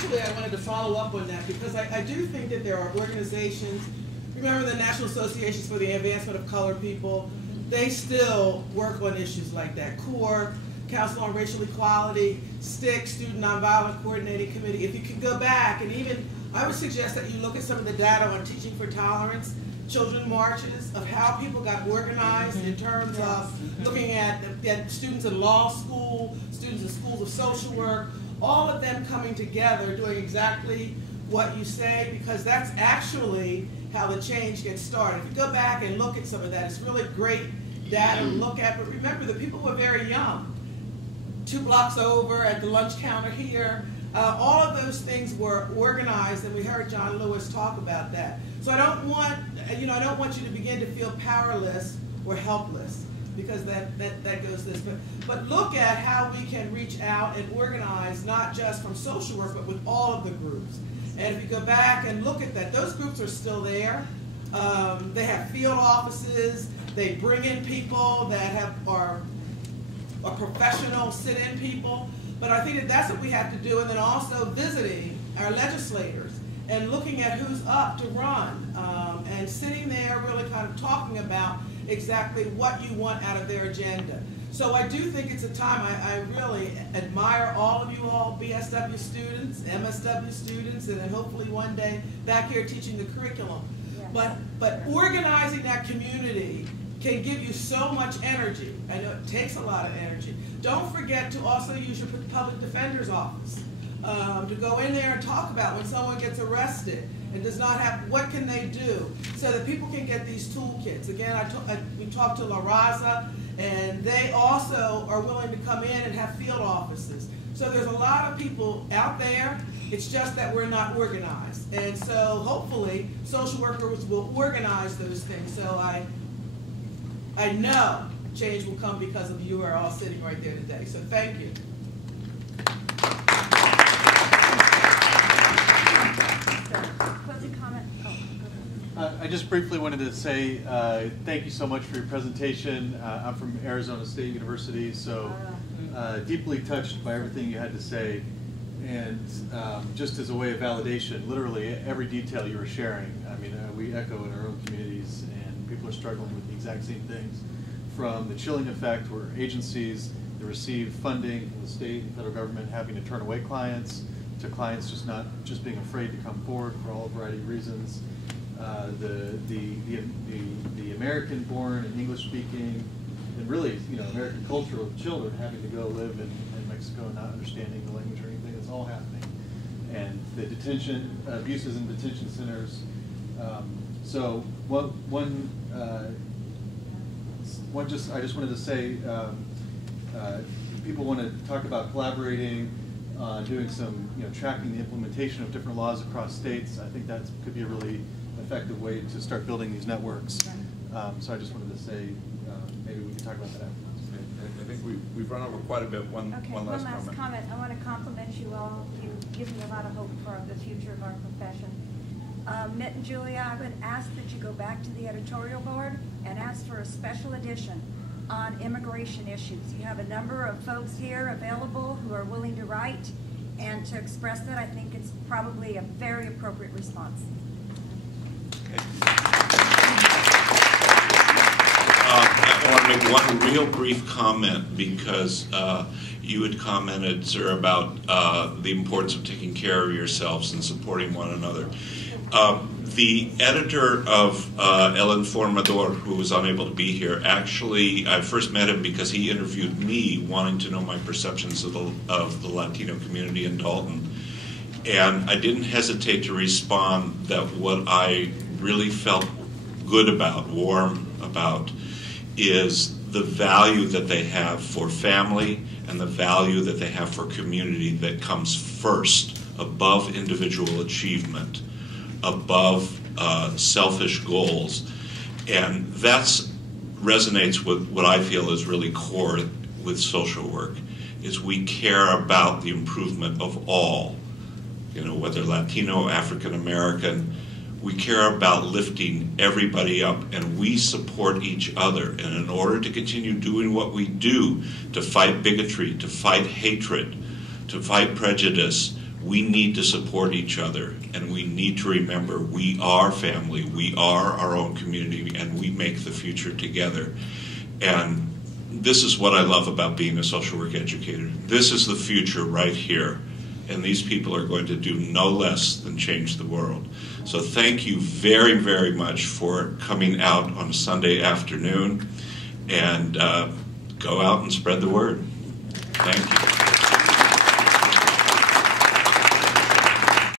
actually, I wanted to follow up on that because I do think that there are organizations, remember the National Associations for the Advancement of Colored People, they still work on issues like that. CORE, Council on Racial Equality, STIC, Student Nonviolent Coordinating Committee. If you can go back, and even, I would suggest that you look at some of the data on Teaching for Tolerance, children marches, of how people got organized in terms of looking at students in law school, students in schools of social work, all of them coming together doing exactly what you say, because that's actually how the change gets started. If you go back and look at some of that, it's really great data to look at, but remember the people were very young. 2 blocks over at the lunch counter here, all of those things were organized, and we heard John Lewis talk about that. So I don't want, I don't want you to begin to feel powerless or helpless, because that goes this. But look at how we can reach out and organize, not just from social work, but with all of the groups. And if you go back and look at that, those groups are still there. They have field offices. They bring in people that are professional sit-in people. But I think that's what we have to do, and then also visiting our legislators and looking at who's up to run, and sitting there really kind of talking about exactly what you want out of their agenda. So I do think it's a time, I really admire all of you all, BSW students, MSW students, and then hopefully one day back here teaching the curriculum. Yes. But organizing that community can give you so much energy. I know it takes a lot of energy. Don't forget to also use your public defender's office to go in there and talk about when someone gets arrested and does not have, what can they do so that people can get these toolkits. Again, we talked to La Raza, and they also are willing to come in and have field offices. So there's a lot of people out there. It's just that we're not organized. And so hopefully social workers will organize those things. So I know change will come because of you are all sitting right there today. So thank you. Closing comment? I just briefly wanted to say thank you so much for your presentation. I'm from Arizona State University, so deeply touched by everything you had to say. And just as a way of validation, literally every detail you were sharing, I mean, we echo in our own communities, and people are struggling with the exact same things. From the chilling effect where agencies that receive funding from the state and federal government having to turn away clients, to clients just being afraid to come forward for all a variety of reasons. The American-born and English-speaking, and really, American culture of children having to go live in Mexico and not understanding the language or anything. It's all happening, and the detention abuses in detention centers. So I just wanted to say, people want to talk about collaborating, doing some, tracking the implementation of different laws across states. I think that could be a really effective way to start building these networks. So I just wanted to say, maybe we can talk about that afterwards. I think we've run over quite a bit. One last comment. I want to compliment you all. You give me a lot of hope for the future of our profession. Mitt and Julia, I would ask that you go back to the editorial board and ask for a special edition on immigration issues. You have a number of folks here available who are willing to write and to express that. I think it's probably a very appropriate response. I want to make one real brief comment, because you had commented, sir, about the importance of taking care of yourselves and supporting one another. The editor of El Informador, who was unable to be here, actually, I first met him because he interviewed me wanting to know my perceptions of the Latino community in Dalton. And I didn't hesitate to respond that what I really felt good about, warm about, is the value that they have for family and the value that they have for community that comes first, above individual achievement, above selfish goals. And that resonates with what I feel is really core with social work, is we care about the improvement of all, whether Latino, African American. We care about lifting everybody up, and we support each other. And in order to continue doing what we do, to fight bigotry, to fight hatred, to fight prejudice, we need to support each other, and we need to remember we are family, we are our own community, and we make the future together. And this is what I love about being a social work educator. This is the future right here, and these people are going to do no less than change the world. So thank you very, very much for coming out on a Sunday afternoon, and go out and spread the word. Thank you.